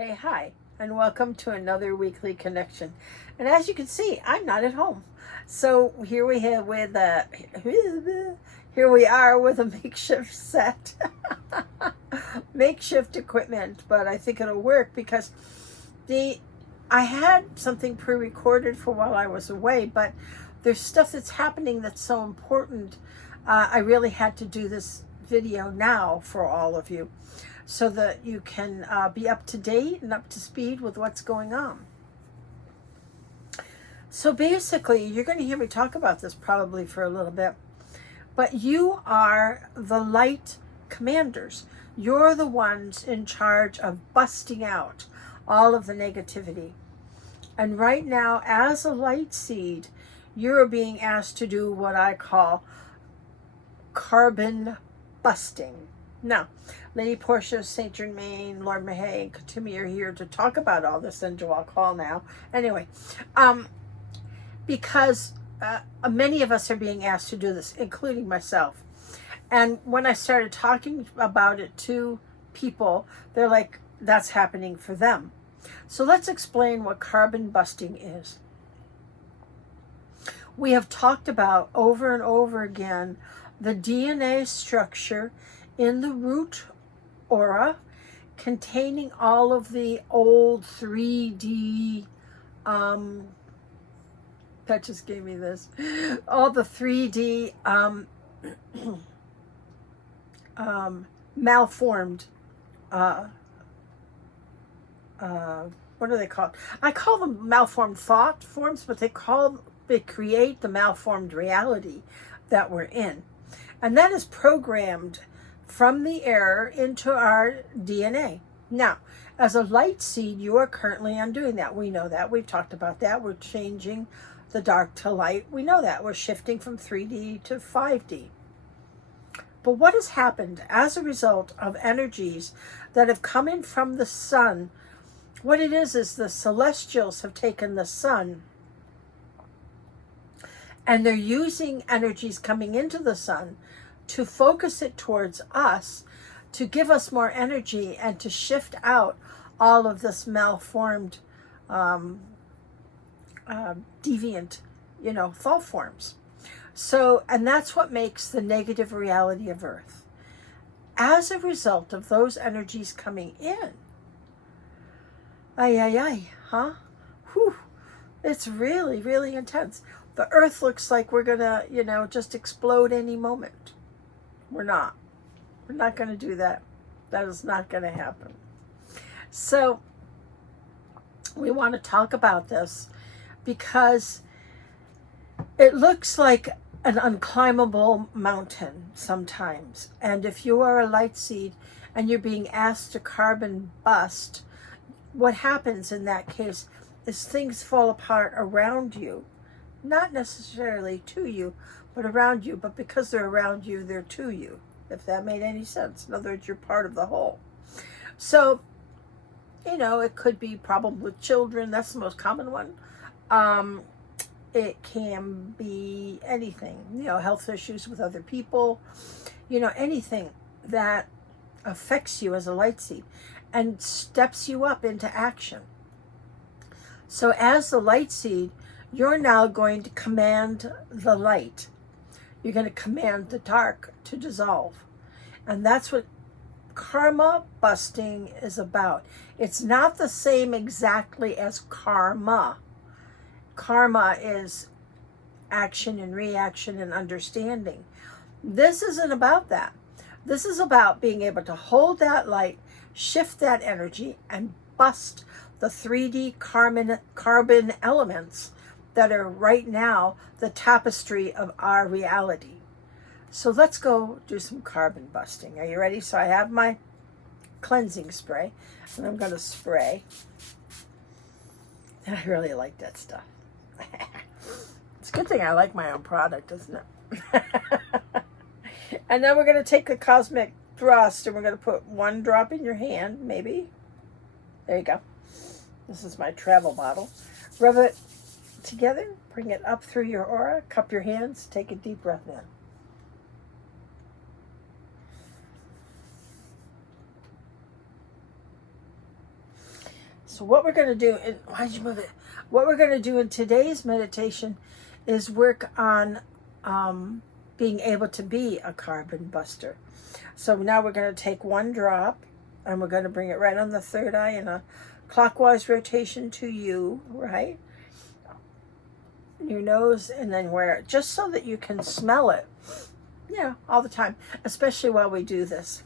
Hey, hi, and welcome to another weekly connection. And as you can see, I'm not at home. So here we have with here we are with a makeshift set. Makeshift equipment, but I think it'll work because I had something pre-recorded for while I was away, but there's stuff that's happening that's so important. I really had to do this video now for all of you so that you can be up to date and up to speed with what's going on. So basically, you're going to hear me talk about this probably for a little bit, but you are the light commanders. You're the ones in charge of busting out all of the negativity. And right now, as a light seed, you're being asked to do what I call carbon busting. Now, Lady Portia, St. Germain, Lord Mahay, and Katumi are here to talk about all this, and Joelle Call now. Anyway, because many of us are being asked to do this, including myself. And when I started talking about it to people, they're like, that's happening for them. So let's explain what carbon busting is. We have talked about over and over again the DNA structure in the root aura containing all of the old 3D, that just gave me this, all the 3D malformed, what are they called? I call them malformed thought forms, but they create the malformed reality that we're in. And that is programmed from the error into our DNA. Now, as a light seed, you are currently undoing that. We know that. We've talked about that. We're changing the dark to light. We know that. We're shifting from 3D to 5D. But what has happened as a result of energies that have come in from the sun? What it is the celestials have taken the sun and they're using energies coming into the sun to focus it towards us, to give us more energy and to shift out all of this malformed, deviant, thought forms. So, and that's what makes the negative reality of Earth. As a result of those energies coming in, huh? Whew. It's really, really intense. The Earth looks like we're gonna, just explode any moment. We're not. We're not gonna do that. That is not gonna happen. So we want to talk about this because it looks like an unclimbable mountain sometimes. And if you are a light seed and you're being asked to carbon bust, what happens in that case is things fall apart around you. Not necessarily to you, but around you. But because they're around you, they're to you, if that made any sense. In other words, you're part of the whole. So, it could be problem with children. That's the most common one. It can be anything, health issues with other people, anything that affects you as a light seed and steps you up into action. So as the light seed, you're now going to command the light. You're going to command the dark to dissolve. And that's what karma busting is about. It's not the same exactly as karma. Karma is action and reaction and understanding. This isn't about that. This is about being able to hold that light, shift that energy, and bust the 3D carbon elements that are right now the tapestry of our reality. So let's go do some carbon busting. Are you ready? So I have my cleansing spray, and I'm going to spray. I really like that stuff. It's a good thing I like my own product, isn't it? And then we're going to take the cosmic thrust, and we're going to put one drop in your hand, maybe. There you go. This is my travel bottle. Rub it together, bring it up through your aura, cup your hands, take a deep breath in. So what we're going to do, why'd you move it? What we're going to do in today's meditation is work on being able to be a carbon buster. So now we're going to take one drop and we're going to bring it right on the third eye in a clockwise rotation to you, right? Your nose, and then wear it just so that you can smell it, all the time, especially while we do this.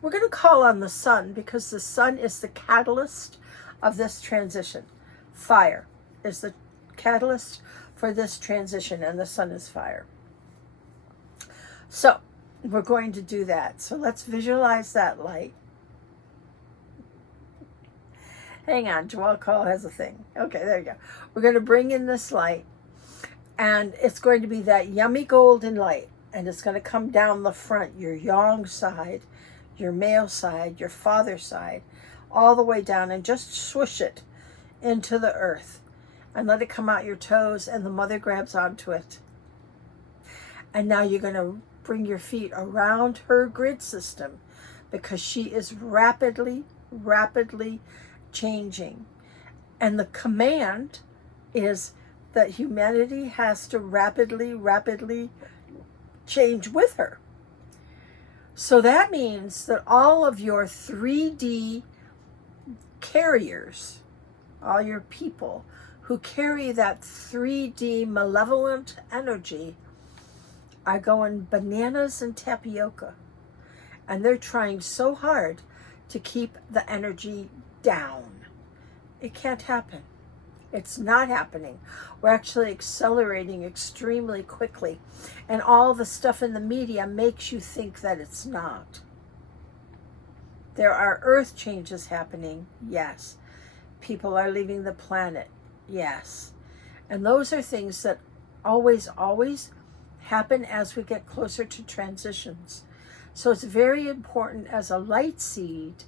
We're going to call on the sun because the sun is the catalyst of this transition. Fire is the catalyst for this transition, and the sun is fire. So we're going to do that. So let's visualize that light. Hang on, Joelle Call has a thing. Okay, there you go. We're going to bring in this light, and it's going to be that yummy golden light, and it's going to come down the front, your yang side, your male side, your father side, all the way down, and just swoosh it into the earth and let it come out your toes, and the mother grabs onto it. And now you're going to bring your feet around her grid system because she is rapidly changing. And the command is that humanity has to rapidly change with her. So that means that all of your 3D carriers, all your people who carry that 3D malevolent energy, are going bananas and tapioca. And they're trying so hard to keep the energy down. It can't happen. It's not happening. We're actually accelerating extremely quickly. And all the stuff in the media makes you think that it's not. There are earth changes happening, yes. People are leaving the planet, yes. And those are things that always happen as we get closer to transitions. So it's very important as a light seed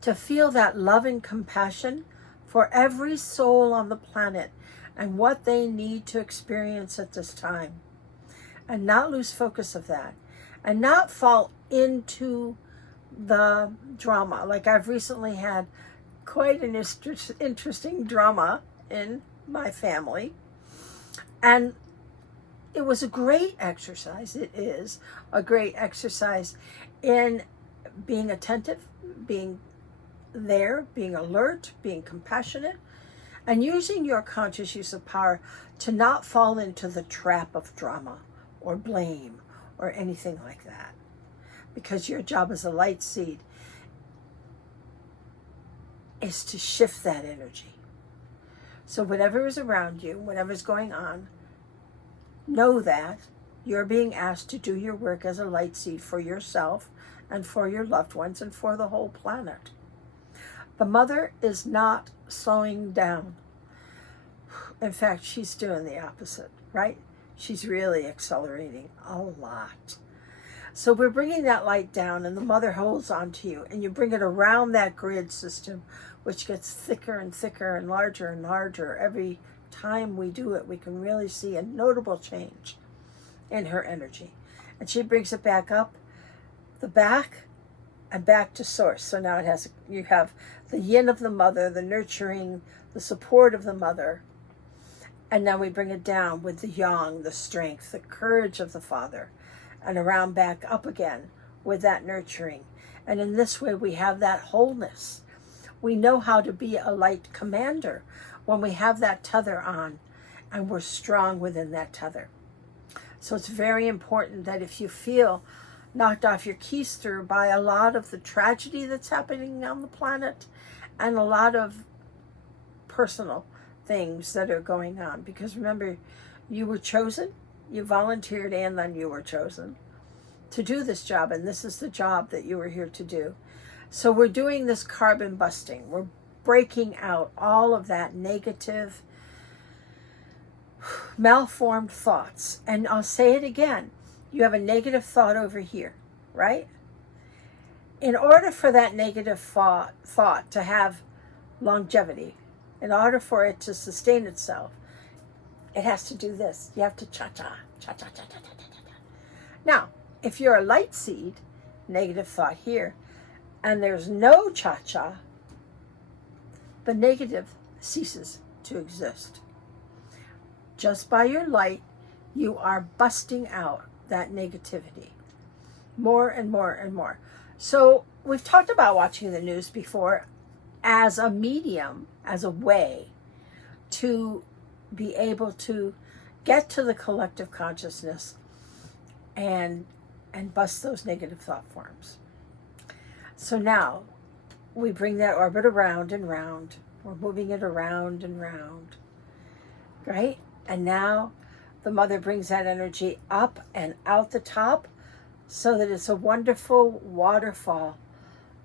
to feel that love and compassion for every soul on the planet and what they need to experience at this time. And not lose focus of that. And not fall into the drama. Like I've recently had quite an interesting drama in my family. And it was a great exercise. It is a great exercise in being attentive, being there, being alert, being compassionate, and using your conscious use of power to not fall into the trap of drama or blame or anything like that. Because your job as a light seed is to shift that energy. So whatever is around you, whatever's going on, know that you're being asked to do your work as a light seed for yourself and for your loved ones and for the whole planet. The mother is not slowing down. In fact, she's doing the opposite, right? She's really accelerating a lot. So we're bringing that light down, and the mother holds onto you, and you bring it around that grid system, which gets thicker and thicker and larger. Every time we do it, we can really see a notable change in her energy. And she brings it back up the back and back to source. So now you have the yin of the mother, the nurturing, the support of the mother. And now we bring it down with the yang, the strength, the courage of the father, and around back up again with that nurturing. And in this way, we have that wholeness. We know how to be a light commander when we have that tether on and we're strong within that tether. So it's very important that if you feel knocked off your keister by a lot of the tragedy that's happening on the planet and a lot of personal things that are going on, because remember, you were chosen, you volunteered, and then you were chosen to do this job, and this is the job that you were here to do. So we're doing this carbon busting. We're breaking out all of that negative, malformed thoughts. And I'll say it again. You have a negative thought over here, right? In order for that negative thought to have longevity, in order for it to sustain itself, it has to do this. You have to cha-cha, cha-cha, cha-cha, cha-cha. Now, if you're a light seed, negative thought here, and there's no cha-cha, the negative ceases to exist. Just by your light, you are busting out that negativity more and more and more. So we've talked about watching the news before as a medium, as a way to be able to get to the collective consciousness and bust those negative thought forms. So now we bring that orbit around and round. We're moving it around and round, right? And now the mother brings that energy up and out the top so that it's a wonderful waterfall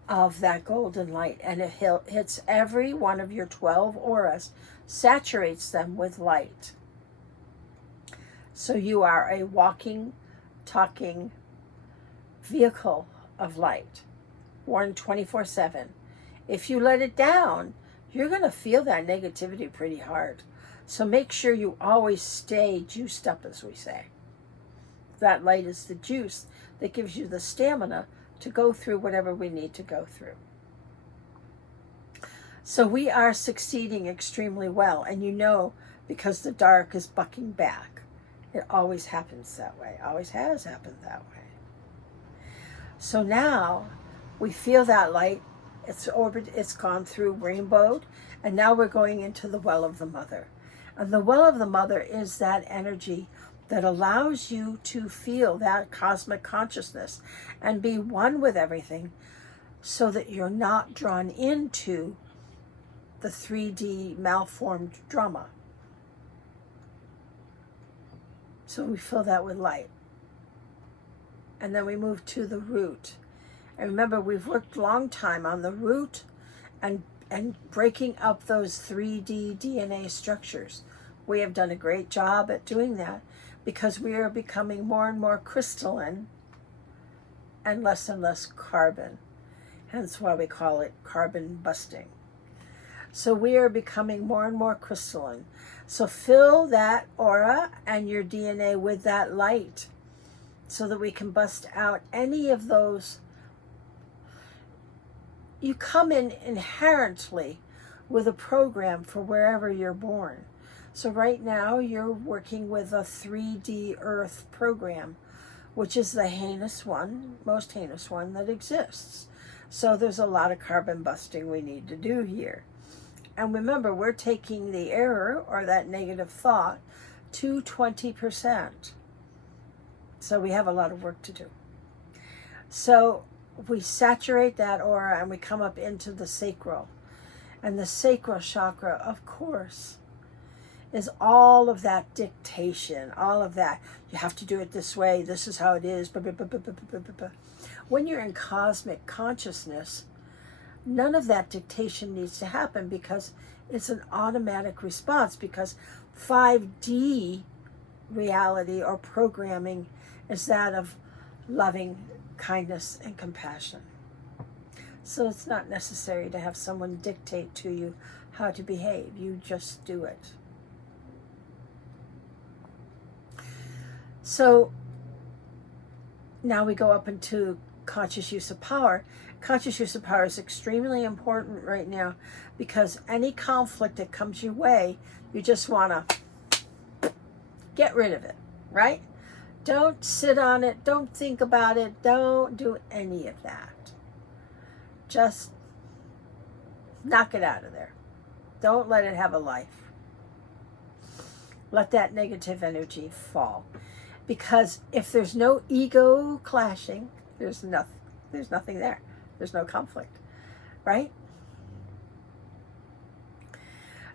of that golden light. And it hits every one of your 12 auras, saturates them with light. So you are a walking, talking vehicle of light, worn 24/7. If you let it down, you're going to feel that negativity pretty hard. So make sure you always stay juiced up, as we say. That light is the juice that gives you the stamina to go through whatever we need to go through. So we are succeeding extremely well. And you know, because the dark is bucking back. It always happens that way. Always has happened that way. So now we feel that light. It's gone through, rainbowed. And now we're going into the well of the mother. And the well of the mother is that energy that allows you to feel that cosmic consciousness and be one with everything so that you're not drawn into the 3D malformed drama. So we fill that with light. And then we move to the root. And remember, we've worked a long time on the root and breaking up those 3D DNA structures. We have done a great job at doing that because we are becoming more and more crystalline and less carbon. Hence why we call it carbon busting. So we are becoming more and more crystalline. So fill that aura and your DNA with that light so that we can bust out any of those. You come in inherently with a program for wherever you're born. So right now you're working with a 3D Earth program, which is the heinous one, most heinous one that exists. So there's a lot of carbon busting we need to do here. And remember, we're taking the error or that negative thought to 20%. So we have a lot of work to do. So we saturate that aura and we come up into the sacral. And the sacral chakra, of course, is all of that dictation, all of that. You have to do it this way. This is how it is. When you're in cosmic consciousness, none of that dictation needs to happen because it's an automatic response, because 5D reality or programming is that of loving kindness and compassion. So it's not necessary to have someone dictate to you how to behave. You just do it. So now we go up into conscious use of power. Conscious use of power is extremely important right now because any conflict that comes your way, you just want to get rid of it, right? Don't sit on it. Don't think about it. Don't do any of that. Just knock it out of there. Don't let it have a life. Let that negative energy fall. Because if there's no ego clashing, there's nothing there. There's no conflict, right?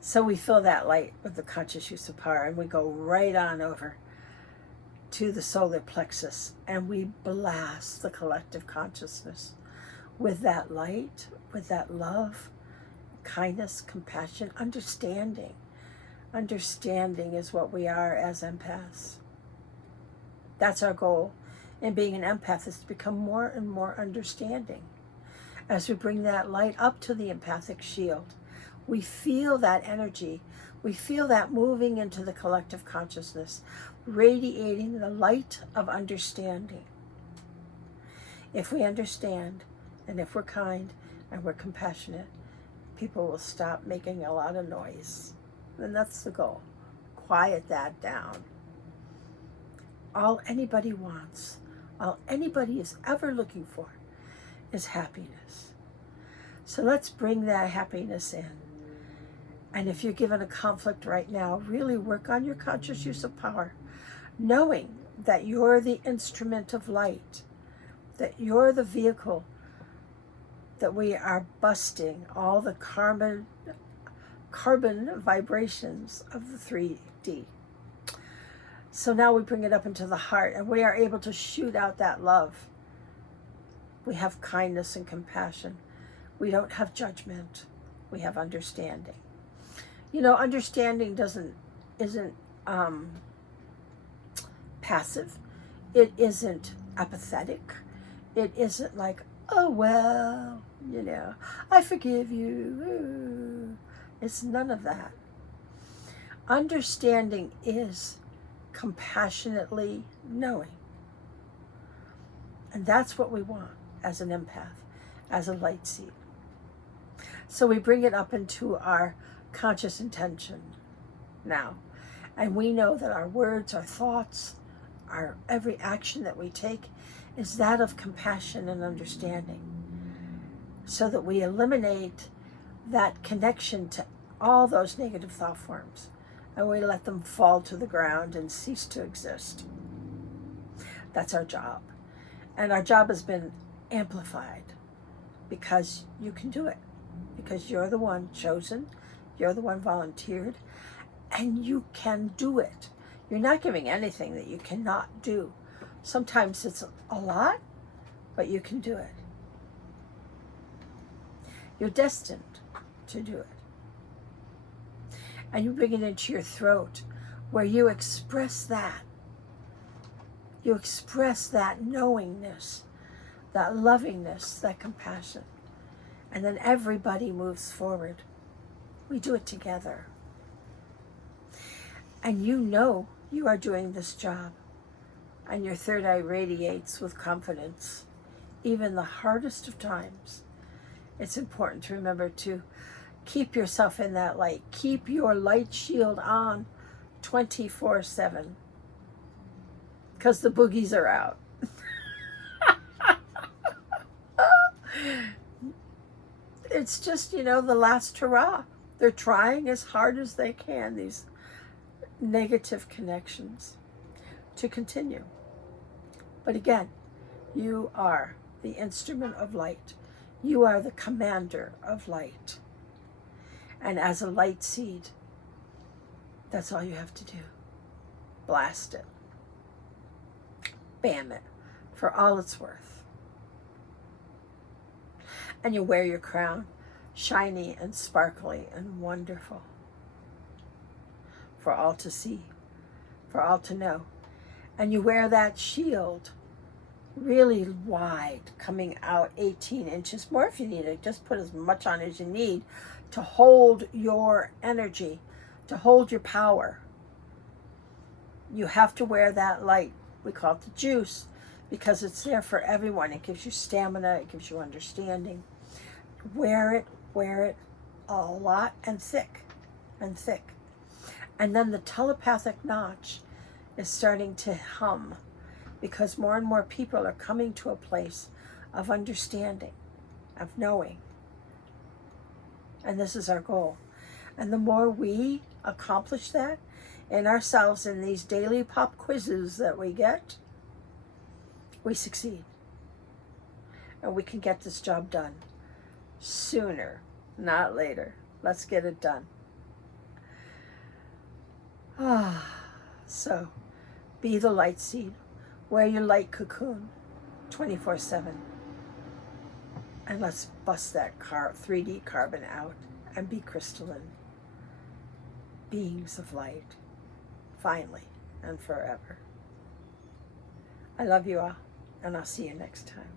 So we fill that light with the conscious use of power and we go right on over to the solar plexus and we blast the collective consciousness with that light, with that love, kindness, compassion, understanding. Understanding is what we are as empaths. That's our goal in being an empath, is to become more and more understanding. As we bring that light up to the empathic shield, we feel that energy. We feel that moving into the collective consciousness, radiating the light of understanding. If we understand, and if we're kind, and we're compassionate, people will stop making a lot of noise. And that's the goal. Quiet that down. All anybody wants, all anybody is ever looking for is happiness. So let's bring that happiness in. And if you're given a conflict right now, really work on your conscious use of power, knowing that you're the instrument of light, that you're the vehicle, that we are busting all the carbon vibrations of the 3D. So now we bring it up into the heart, and we are able to shoot out that love. We have kindness and compassion. We don't have judgment. We have understanding. You know, understanding isn't passive. It isn't apathetic. It isn't like, oh, well, you know, I forgive you. Ooh. It's none of that. Understanding is compassionately knowing. And that's what we want as an empath, as a light seed. So we bring it up into our conscious intention now. And we know that our words, our thoughts, our every action that we take is that of compassion and understanding, so that we eliminate that connection to all those negative thought forms, and we let them fall to the ground and cease to exist. That's our job. And our job has been amplified because you can do it, because you're the one chosen, you're the one volunteered, and you can do it. You're not giving anything that you cannot do. Sometimes it's a lot, but you can do it. You're destined to do it. And you bring it into your throat, where you express that. You express that knowingness, that lovingness, that compassion. And then everybody moves forward. We do it together. And you know you are doing this job. And your third eye radiates with confidence. Even the hardest of times, it's important to remember to keep yourself in that light. Keep your light shield on 24/7. Because the boogies are out. It's just, you know, the last hurrah. They're trying as hard as they can, these negative connections, to continue. But again, you are the instrument of light. You are the commander of light. And as a light seed, that's all you have to do. Blast it. Bam it for all it's worth. And you wear your crown, shiny and sparkly and wonderful, for all to see, for all to know. And you wear that shield really wide, coming out 18 inches more if you need it. Just put as much on as you need to hold your energy, to hold your power. You have to wear that light. We call it the juice, because it's there for everyone. It gives you stamina, it gives you understanding. Wear it a lot, and thick, and thick. And then the telepathic notch is starting to hum, because more and more people are coming to a place of understanding, of knowing. And this is our goal. And the more we accomplish that in ourselves, in these daily pop quizzes that we get, we succeed. And we can get this job done sooner, not later. Let's get it done. So, be the light seed. Wear your light cocoon 24/7. And let's bust that 3D carbon out and be crystalline beings of light, finally and forever. I love you all, and I'll see you next time.